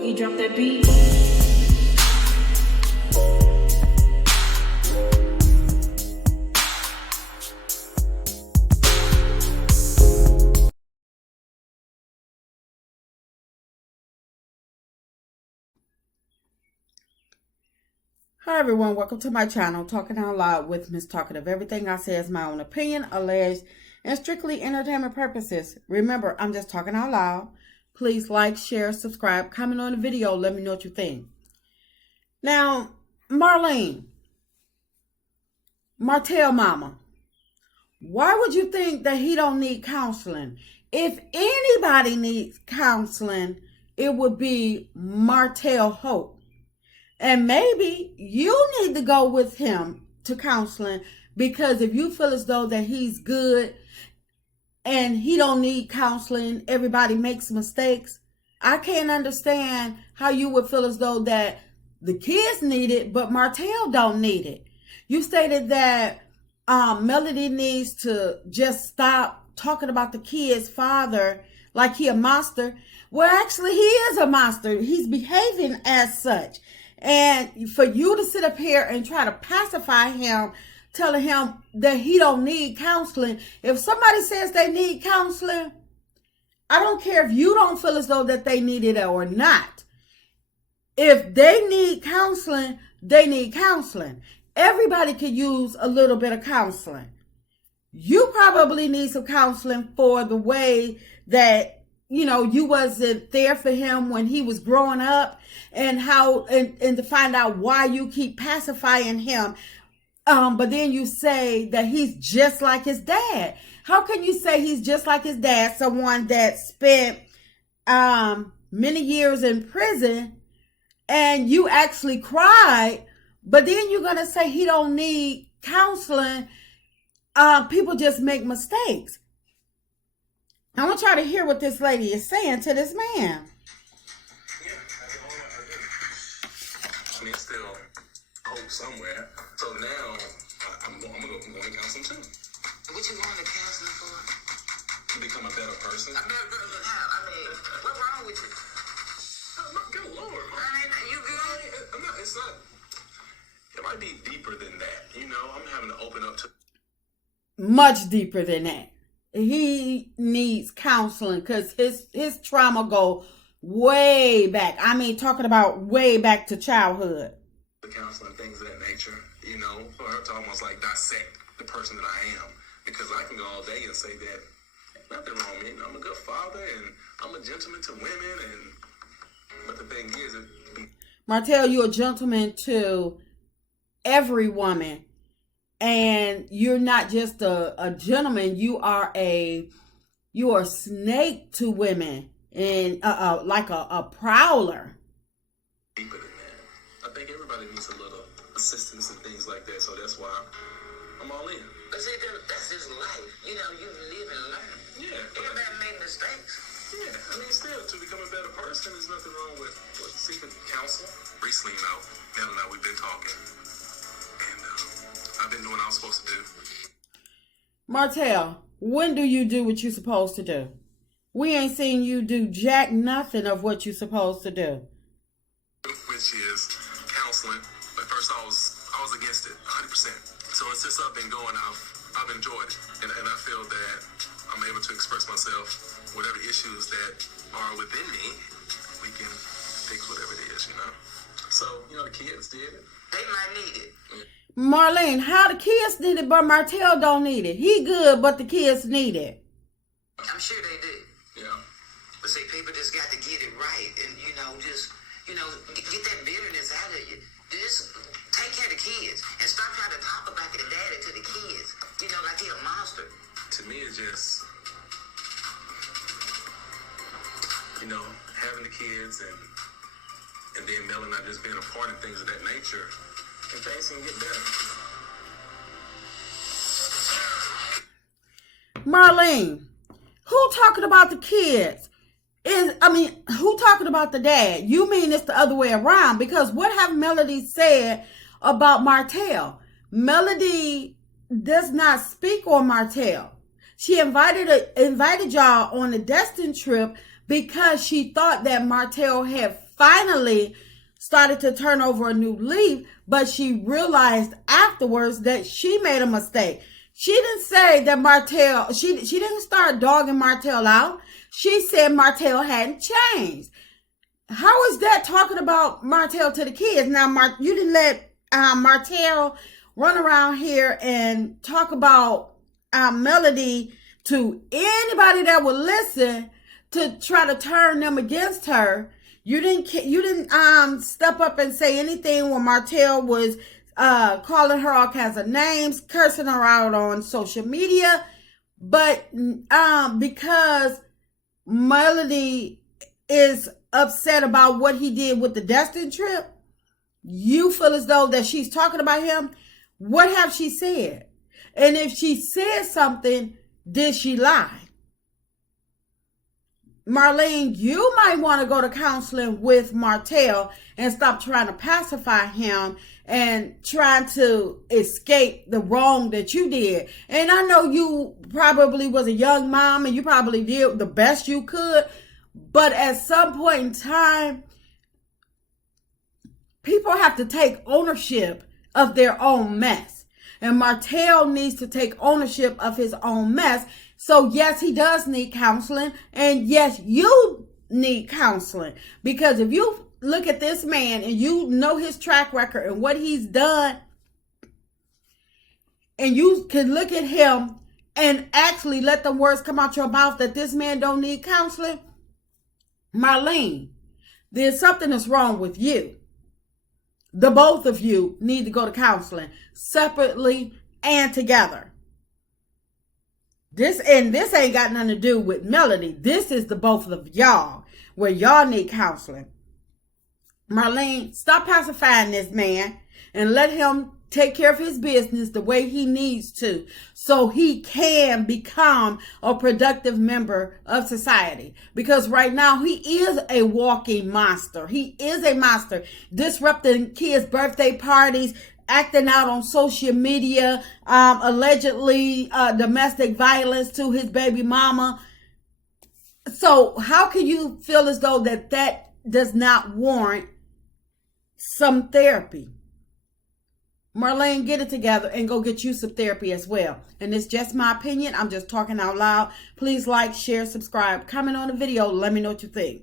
Boogie, drop that beat. Hi everyone, welcome to my channel, Talking Out Loud with Miss Talkative. Everything I say is my own opinion, alleged, and strictly entertainment purposes. Remember, I'm just talking out loud. Please like, share, subscribe, comment on the video, let me know what you think. Now, Marlene, Martell mama, why would you think that he don't need counseling? If anybody needs counseling, it would be Martell Hope. And maybe you need to go with him to counseling, because if you feel as though that he's good and he don't need counseling, everybody makes mistakes, I can't understand how you would feel as though that the kids need it, but Martell don't need it. You stated that Melody needs to just stop talking about the kid's father like he a monster. Well, actually, he is a monster. He's behaving as such. And for you to sit up here and try to pacify him, telling him that he don't need counseling. If somebody says they need counseling, I don't care if you don't feel as though that they need it or not. If they need counseling, they need counseling. Everybody could use a little bit of counseling. You probably need some counseling for the way that, you know, you wasn't there for him when he was growing up, and how, and to find out why you keep pacifying him. But then you say that he's just like his dad. How can you say he's just like his dad? Someone that spent many years in prison, and you actually cried, but then you're going to say he don't need counseling. People just make mistakes. I want y'all to hear what this lady is saying to this man. I mean, still hope somewhere. So now I'm going to counseling too. What you going to counseling for? To become a better person. A better person how? I mean, what's wrong with you? Good Lord. You good? I'm not, it's not. It might be deeper than that. You know, I'm having to open up to. Much deeper than that. He needs counseling because his trauma go way back. I mean, talking about way back to childhood. The counseling, things of that nature, you know, for her to almost like dissect the person that I am. Because I can go all day and say that nothing wrong with me. You know, I'm a good father and I'm a gentleman to women. But the thing is, Martell, you're a gentleman to every woman. And you're not just a gentleman, you are a snake to women, and like a prowler. Deeper than that. I think everybody needs a little assistance and things like that, so that's why I'm all in. But see, that's just life. You know, you live and learn. Yeah. Everybody make mistakes. Yeah, I mean, still, to become a better person, there's nothing wrong with seeking counsel. Recently, you know, Mel and I, we've been talking. I've been doing what I was supposed to do. Martell, when do you do what you're supposed to do? We ain't seen you do jack nothing of what you're supposed to do. Which is counseling. But first I was against it 100%. So since I've been going, I've enjoyed it. And I feel that I'm able to express myself, whatever issues that are within me, we can fix whatever it is, you know? So, you know, the kids did it. They might need it. Yeah. Marlene, how the kids need it, but Martell don't need it. He good, but the kids need it. I'm sure they do. Yeah. But see, people just got to get it right, and just get that bitterness out of you. Just take care of the kids and stop trying to talk about the daddy to the kids. You know, like he a monster. To me, it's just, you know, having the kids and then Mel and I just being a part of things of that nature. And things can get better. Marlene, who talking about the kids? Who talking about the dad? You mean it's the other way around? Because what have Melody said about Martell? Melody does not speak on Martell. She invited y'all on a destined trip because she thought that Martell had finally started to turn over a new leaf, but she realized afterwards that she made a mistake. She didn't say that Martell, she didn't start dogging Martell out. She said Martell hadn't changed. How is that talking about Martell to the kids? Now, you didn't let Martell run around here and talk about Melody to anybody that would listen to try to turn them against her. You didn't step up and say anything when Martell was calling her all kinds of names, cursing her out on social media. But because Melody is upset about what he did with the Destin trip, you feel as though that she's talking about him. What have she said? And if she said something, did she lie? Marlene, you might want to go to counseling with Martell and stop trying to pacify him and trying to escape the wrong that you did. And I know you probably was a young mom and you probably did the best you could. But at some point in time, people have to take ownership of their own mess. And Martell needs to take ownership of his own mess. So yes, he does need counseling. And yes, you need counseling. Because if you look at this man and you know his track record and what he's done, and you can look at him and actually let the words come out your mouth that this man don't need counseling, Marlene, there's something that's wrong with you. The both of you need to go to counseling separately and together. This ain't got nothing to do with Melody. This is the both of y'all where y'all need counseling. Marlene, stop pacifying this man and let him take care of his business the way he needs to so he can become a productive member of society. Because right now he is a walking monster. He is a monster, disrupting kids' birthday parties, acting out on social media, allegedly domestic violence to his baby mama. So how can you feel as though that does not warrant some therapy? Marlene, get it together and go get you some therapy as well. And it's just my opinion. I'm just talking out loud. Please like, share, subscribe, comment on the video. Let me know what you think.